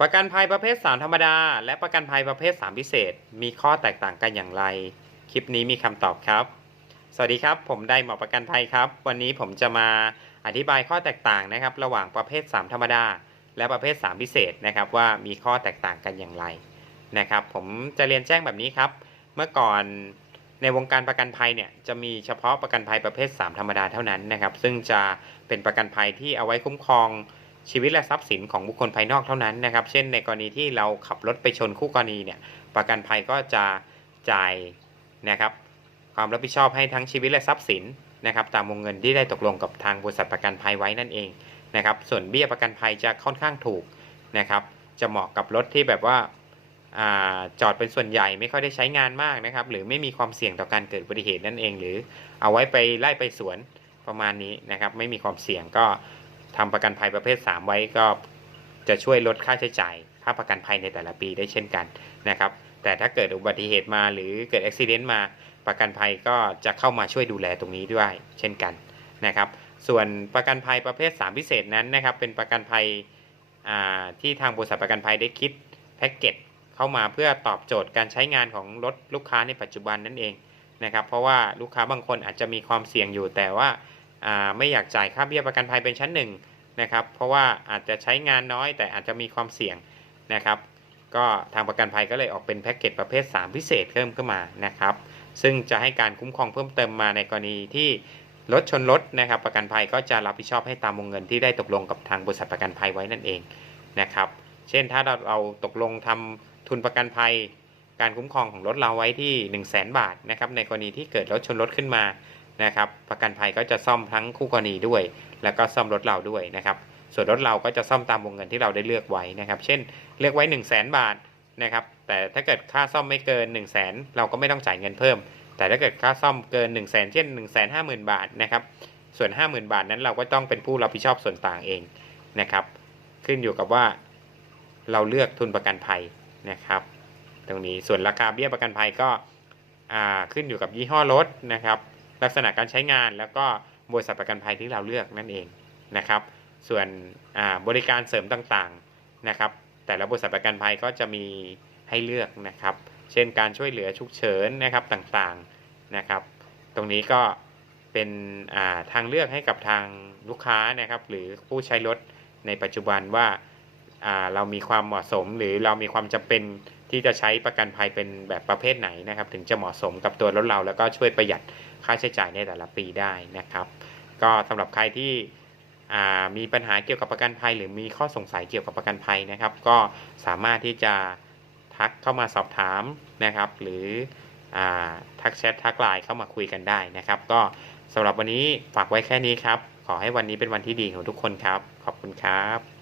ประกันภัยประเภท 3 ธรรมดา และประกันภัยประเภท 3 พิเศษ มีข้อแตกต่างกันอย่างไร คลิปนี้มีคำตอบครับ สวัสดีครับ ผมได้หมอประกันภัยครับ วันนี้ผมจะมาอธิบายข้อแตกต่างนะครับ ระหว่างประเภท 3 ธรรมดา และประเภท 3 พิเศษนะครับว่ามีข้อแตกต่างกันอย่างไรนะครับ ผมจะเรียนแจ้งแบบนี้ครับ เมื่อก่อนในวงการประกันภัยเนี่ยจะมีเฉพาะประกันภัยประเภท 3 ธรรมดาเท่านั้นนะครับ ซึ่งจะเป็นประกันภัยที่เอาไว้คุ้มครอง ชีวิตและทรัพย์สินของบุคคลภายนอกเท่านั้นนะครับ เช่น ในกรณีที่เราขับรถไปชนคู่กรณีเนี่ยประกันภัยก็จะจ่ายนะครับความรับผิดชอบให้ทั้งชีวิตและทรัพย์สินนะครับตามวงเงินที่ได้ตกลงกับทางบริษัทประกันภัยไว้นั่นเองนะครับส่วนเบี้ยประกันภัยจะค่อนข้างถูกนะครับจะเหมาะกับรถที่แบบว่าอาจอดเป็นส่วนใหญ่ไม่ค่อยได้ใช้งานมากนะครับหรือไม่มีความเสี่ยงต่อการเกิดอุบัติเหตุนั่นเอง หรือเอาไว้ไปไล่ไปสวนประมาณนี้นะครับไม่มีความเสี่ยงก็ ทำประกันภัยประเภท 3 ไว้ก็จะช่วยลดค่าใช้จ่ายค่าประกันภัยในแต่ละปีได้เช่นกันนะครับ แต่ถ้าเกิดอุบัติเหตุมาหรือเกิดอุบิเหตุมาประกันภัยก็จะเข้ามาช่วยดูแลตรงนี้ด้วยเช่นกันนะครับ ส่วนประกันภัยประเภท 3 พิเศษนั้นนะครับ เป็นประกันภัยที่ทางบริษัทประกันภัยได้คิดแพ็กเกจเข้ามาเพื่อตอบโจทย์การใช้งานของรถลูกค้าในปัจจุบันนั่นเองนะครับ เพราะว่าลูกค้าบางคนอาจจะมีความเสี่ยงอยู่แต่ว่า ไม่อยากจ่ายค่าเบี้ยประกันภัยเป็นชั้นหนึ่งนะครับ เพราะว่าอาจจะใช้งานน้อยแต่อาจจะมีความเสี่ยงนะครับ ก็ทางประกันภัยก็เลยออกเป็นแพ็กเกจประเภท 3 พิเศษเพิ่มขึ้นมานะครับ ซึ่งจะให้การคุ้มครองเพิ่มเติมมาในกรณีที่รถชนรถนะครับ ประกันภัยก็จะรับผิดชอบให้ตามวงเงินที่ได้ตกลงกับทางบริษัทประกันภัยไว้นั่นเองนะครับ เช่นถ้าเราเราตกลงทำทุนประกันภัย การคุ้มครองของรถเราไว้ที่ 1 0 0 0 0แบาทนะครับในกรณีที่เกิดรถชนรถขึ้นมา นะครับ ประกันภัยก็จะซ่อมทั้งคู่กรณีด้วย แล้วก็ซ่อมรถเราด้วยนะครับ ส่วนรถเราก็จะซ่อมตามวงเงินที่เราได้เลือกไว้นะครับ เช่น เลือกไว้ 1 0 0 0 0แบาทนะครับ แต่ถ้าเกิดค่าซ่อมไม่เกิน 1 0 0 0 0แเราก็ไม่ต้องจ่ายเงินเพิ่ม แต่ถ้าเกิดค่าซ่อมเกิน 1 0 0 0 0แเช่น 1 5 0 0 0 0 บาทนะครับ ส่วน 50,000 บาทนั้นเราก็ต้องเป็นผู้รับผิดชอบส่วนต่างเองนะครับ ขึ้นอยู่กับว่า เราเลือกทุนประกันภัยนะครับ ตรงนี้ส่วนราคาเบี้ยประกันภัยก็ขึ้นอยู่กับยี่ห้อรถนะครับ ลักษณะการใช้งาน แล้วก็บริษัทประกันภัยที่เราเลือกนั่นเองนะครับ ส่วนบริการเสริมต่างๆนะครับ แต่ละบริษัทประกันภัยก็จะมีให้เลือกนะครับ เช่นการช่วยเหลือฉุกเฉินนะครับต่างๆนะครับ ตรงนี้ก็เป็นาทางเลือกให้กับทางลูกค้านะครับ หรือผู้ใช้รถในปัจจุบันว่าอ่าเรามีความเหมาะสมหรือเรามีความจำเป็นที่จะใช้ประกันภัยเป็นแบบประเภทไหนนะครับ ถึงจะเหมาะสมกับตัวรถเราแล้วก็ช่วยประหยัด ค่าใช้จ่ายในแต่ละปีได้นะครับ ก็สำหรับใครที่มีปัญหาเกี่ยวกับประกันภัย หรือมีข้อสงสัยเกี่ยวกับประกันภัยนะครับ ก็สามารถที่จะทักเข้ามาสอบถามนะครับ หรืออทักแชททักไลน์เข้ามาคุยกันได้นะครับ ก็สำหรับวันนี้ฝากไว้แค่นี้ครับ ขอให้วันนี้เป็นวันที่ดีของทุกคนครับ ขอบคุณครับ